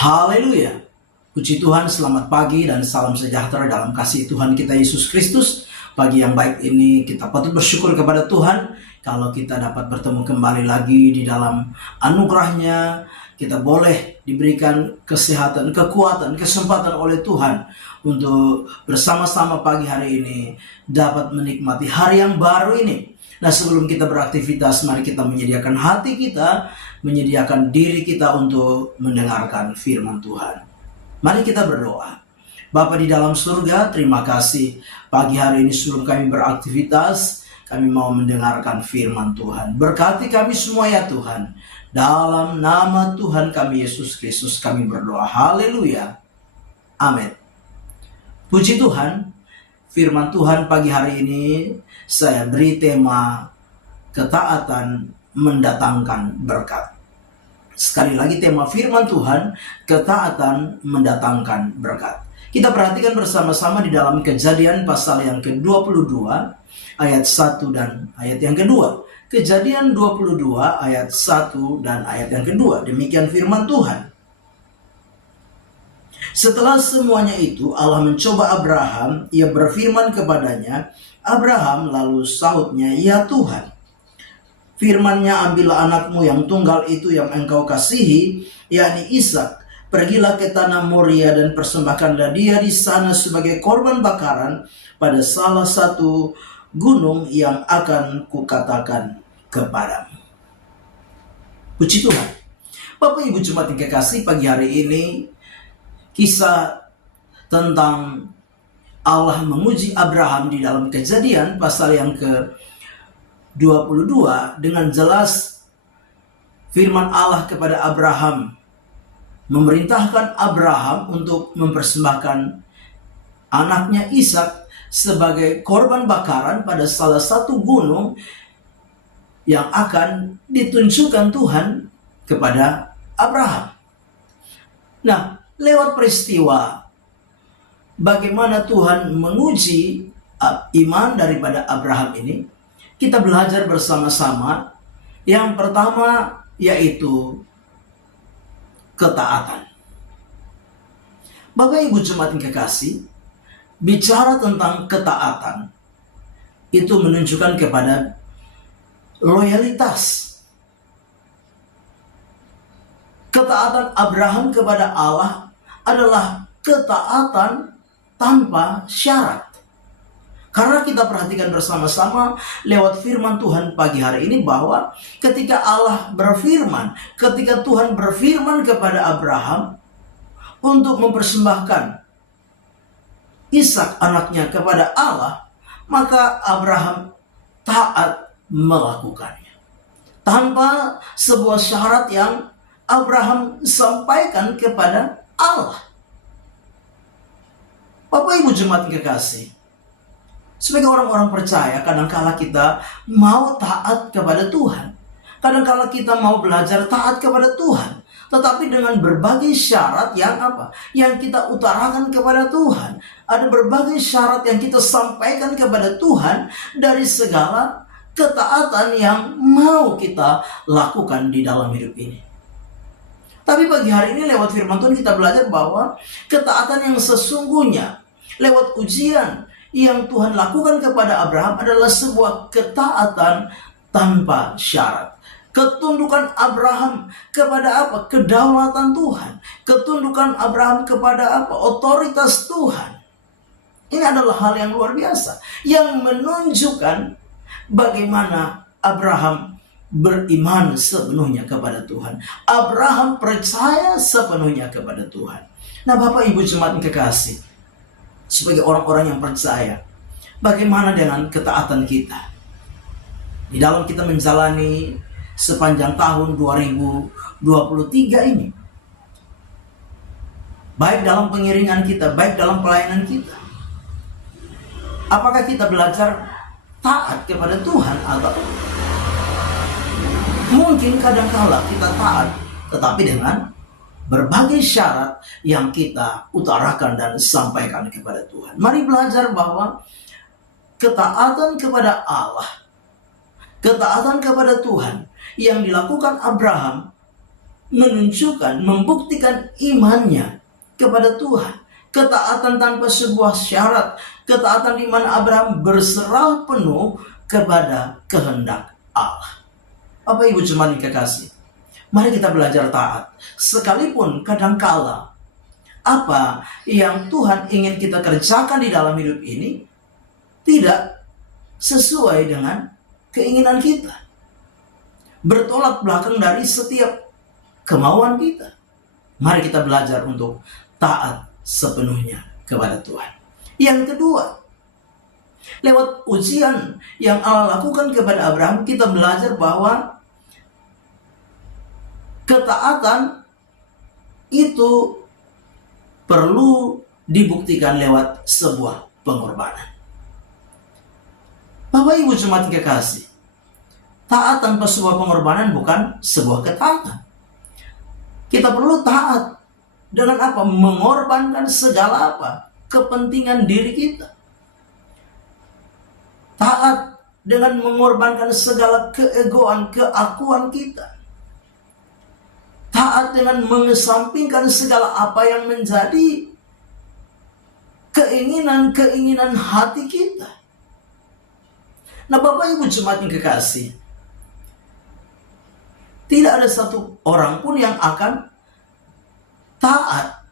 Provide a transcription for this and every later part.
Haleluya. Puji Tuhan, selamat pagi dan salam sejahtera dalam kasih Tuhan kita Yesus Kristus. Pagi yang baik ini kita patut bersyukur kepada Tuhan kalau kita dapat bertemu kembali lagi di dalam anugerahnya. Kita boleh diberikan kesehatan, kekuatan, kesempatan oleh Tuhan untuk bersama-sama pagi hari ini dapat menikmati hari yang baru ini. Nah, sebelum kita beraktivitas, mari kita menyediakan hati kita, menyediakan diri kita untuk mendengarkan firman Tuhan. Mari kita berdoa. Bapa di dalam surga, terima kasih pagi hari ini sebelum kami beraktivitas, kami mau mendengarkan firman Tuhan. Berkati kami semua ya Tuhan. Dalam nama Tuhan kami Yesus Kristus kami berdoa. Haleluya. Amin. Puji Tuhan, firman Tuhan pagi hari ini saya beri tema ketaatan mendatangkan berkat. Sekali lagi tema firman Tuhan, ketaatan mendatangkan berkat. Kita perhatikan bersama-sama di dalam Kejadian pasal yang ke-22 ayat 1 dan ayat yang kedua. Kejadian 22 ayat 1 dan ayat yang kedua. Demikian firman Tuhan. Setelah semuanya itu Allah mencoba Abraham, ia berfirman kepadanya, Abraham, lalu sahutnya, ya Tuhan. Firman-Nya, ambillah anakmu yang tunggal itu yang engkau kasihi, yakni Ishak. Pergilah ke tanah Moria dan persembahkanlah dia di sana sebagai korban bakaran pada salah satu gunung yang akan kukatakan kepadamu. Puji Tuhan. Bapak Ibu jemaat yang kekasih, pagi hari ini kisah tentang Allah menguji Abraham di dalam Kejadian pasal yang ke-22 dengan jelas firman Allah kepada Abraham memerintahkan Abraham untuk mempersembahkan anaknya Ishak sebagai korban bakaran pada salah satu gunung yang akan ditunjukkan Tuhan kepada Abraham. Nah, lewat peristiwa bagaimana Tuhan menguji iman daripada Abraham ini, kita belajar bersama-sama. Yang pertama yaitu ketaatan. Bapak Ibu jemaat yang kekasih, bicara tentang ketaatan itu menunjukkan kepada loyalitas. Ketaatan Abraham kepada Allah adalah ketaatan tanpa syarat. Karena kita perhatikan bersama-sama lewat firman Tuhan pagi hari ini bahwa ketika Allah berfirman, ketika Tuhan berfirman kepada Abraham untuk mempersembahkan Ishak anaknya kepada Allah, maka Abraham taat melakukannya. Tanpa sebuah syarat yang Abraham sampaikan kepada Allah. Bapak Ibu jemaat yang kekasih, sebagai orang-orang percaya, kadangkala kita mau taat kepada Tuhan. Kadangkala kita mau belajar taat kepada Tuhan. Tetapi dengan berbagai syarat yang apa? Yang kita utarakan kepada Tuhan. Ada berbagai syarat yang kita sampaikan kepada Tuhan dari segala ketaatan yang mau kita lakukan di dalam hidup ini. Tapi pagi hari ini lewat firman Tuhan kita belajar bahwa ketaatan yang sesungguhnya lewat ujian yang Tuhan lakukan kepada Abraham adalah sebuah ketaatan tanpa syarat. Ketundukan Abraham kepada apa? Kedaulatan Tuhan. Ketundukan Abraham kepada apa? Otoritas Tuhan. Ini adalah hal yang luar biasa, yang menunjukkan bagaimana Abraham beriman sepenuhnya kepada Tuhan. Abraham percaya sepenuhnya kepada Tuhan. Nah, Bapak Ibu jemaat yang kekasih, sebagai orang-orang yang percaya, bagaimana dengan ketaatan kita di dalam kita menjalani sepanjang tahun 2023 ini, baik dalam pengiringan kita, baik dalam pelayanan kita? Apakah kita belajar taat kepada Tuhan, atau mungkin kadangkala kita taat tetapi dengan berbagai syarat yang kita utarakan dan sampaikan kepada Tuhan? Mari belajar bahwa ketaatan kepada Allah, ketaatan kepada Tuhan yang dilakukan Abraham menunjukkan, membuktikan imannya kepada Tuhan. Ketaatan tanpa sebuah syarat, ketaatan di mana Abraham berserah penuh kepada kehendak Allah. Bapak Ibu jemaat yang kekasih, mari kita belajar taat. Sekalipun kadangkala apa yang Tuhan ingin kita kerjakan di dalam hidup ini tidak sesuai dengan keinginan kita, bertolak belakang dari setiap kemauan kita. Mari kita belajar untuk taat sepenuhnya kepada Tuhan. Yang kedua, lewat ujian yang Allah lakukan kepada Abraham, kita belajar bahwa ketaatan itu perlu dibuktikan lewat sebuah pengorbanan. Bapak Ibu jemaat kekasih, taat tanpa sebuah pengorbanan bukan sebuah ketaatan. Kita perlu taat dengan apa? Mengorbankan segala apa? Kepentingan diri kita. Taat dengan mengorbankan segala keegoan, keakuan kita. Taat dengan mengesampingkan segala apa yang menjadi keinginan-keinginan hati kita. Nah, Bapak Ibu jemaat yang kekasih, tidak ada satu orang pun yang akan taat,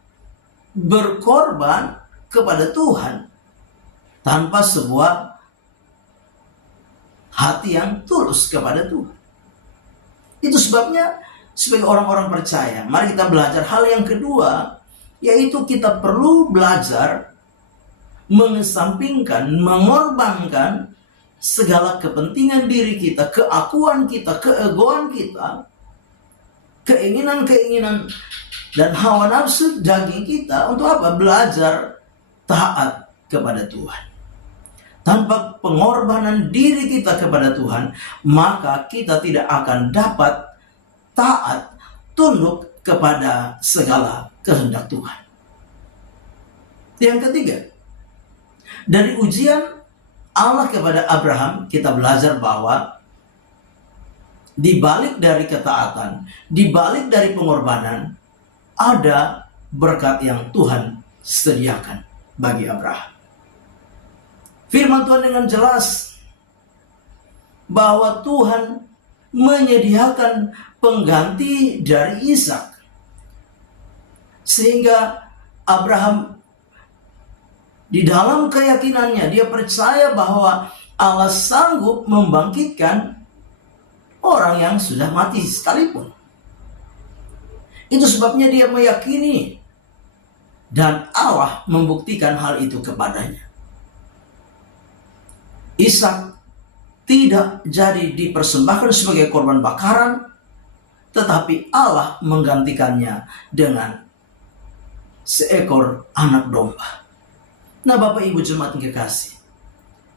berkorban kepada Tuhan tanpa sebuah hati yang tulus kepada Tuhan. Itu sebabnya sebagai orang-orang percaya, mari kita belajar hal yang kedua, yaitu kita perlu belajar mengesampingkan, mengorbankan segala kepentingan diri kita, keakuan kita, keegoan kita, keinginan-keinginan dan hawa nafsu daging kita untuk apa? Belajar taat kepada Tuhan. Tanpa pengorbanan diri kita kepada Tuhan, maka kita tidak akan dapat taat, tunduk kepada segala kehendak Tuhan. Yang ketiga, dari ujian Allah kepada Abraham, kita belajar bahwa di balik dari ketaatan, di balik dari pengorbanan, ada berkat yang Tuhan sediakan bagi Abraham. Firman Tuhan dengan jelas bahwa Tuhan menyediakan pengganti dari Ishak, sehingga Abraham di dalam keyakinannya dia percaya bahwa Allah sanggup membangkitkan orang yang sudah mati sekalipun. Itu sebabnya dia meyakini dan Allah membuktikan hal itu kepadanya. Ishak tidak jadi dipersembahkan sebagai korban bakaran, tetapi Allah menggantikannya dengan seekor anak domba. Nah, Bapak Ibu jemaat yang kekasih,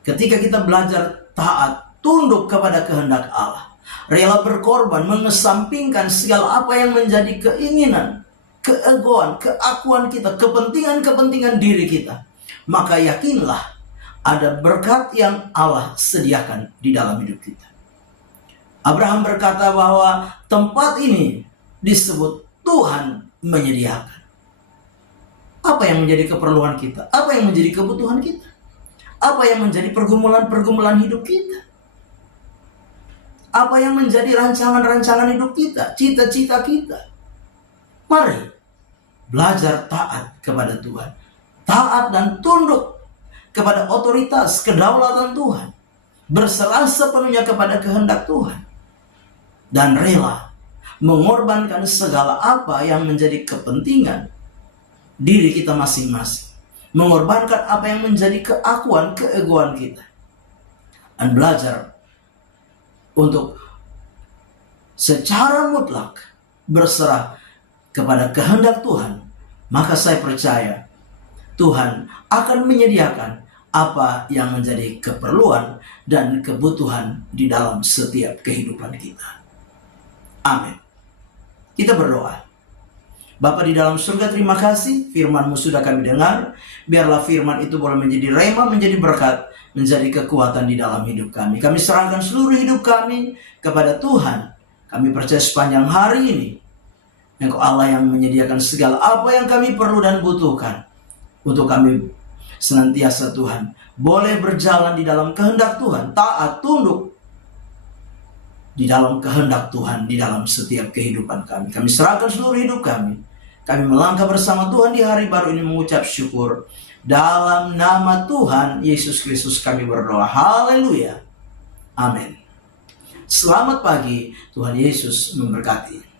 ketika kita belajar taat, tunduk kepada kehendak Allah, rela berkorban, mengesampingkan segala apa yang menjadi keinginan, keegoan, keakuan kita, kepentingan-kepentingan diri kita, maka yakinlah ada berkat yang Allah sediakan di dalam hidup kita. Abraham berkata bahwa tempat ini disebut Tuhan menyediakan. Apa yang menjadi keperluan kita? Apa yang menjadi kebutuhan kita? Apa yang menjadi pergumulan-pergumulan hidup kita? Apa yang menjadi rancangan-rancangan hidup kita? Cita-cita kita? Mari belajar taat kepada Tuhan. Taat dan tunduk kepada otoritas, kedaulatan Tuhan. Berserah sepenuhnya kepada kehendak Tuhan. Dan rela mengorbankan segala apa yang menjadi kepentingan diri kita masing-masing. Mengorbankan apa yang menjadi keakuan, keegoan kita. Dan belajar untuk secara mutlak berserah kepada kehendak Tuhan. Maka saya percaya Tuhan akan menyediakan apa yang menjadi keperluan dan kebutuhan di dalam setiap kehidupan kita. Amin. Kita berdoa. Bapa di dalam surga, terima kasih firman-Mu sudah kami dengar. Biarlah firman itu boleh menjadi rema, menjadi berkat, menjadi kekuatan di dalam hidup kami. Kami serahkan seluruh hidup kami kepada Tuhan. Kami percaya sepanjang hari ini Engkau Allah yang menyediakan segala apa yang kami perlu dan butuhkan, untuk kami senantiasa Tuhan boleh berjalan di dalam kehendak Tuhan, taat, tunduk di dalam kehendak Tuhan di dalam setiap kehidupan kami. Kami serahkan seluruh hidup kami. Kami melangkah bersama Tuhan di hari baru ini mengucap syukur. Dalam nama Tuhan Yesus Kristus kami berdoa. Haleluya. Amin. Selamat pagi. Tuhan Yesus memberkati.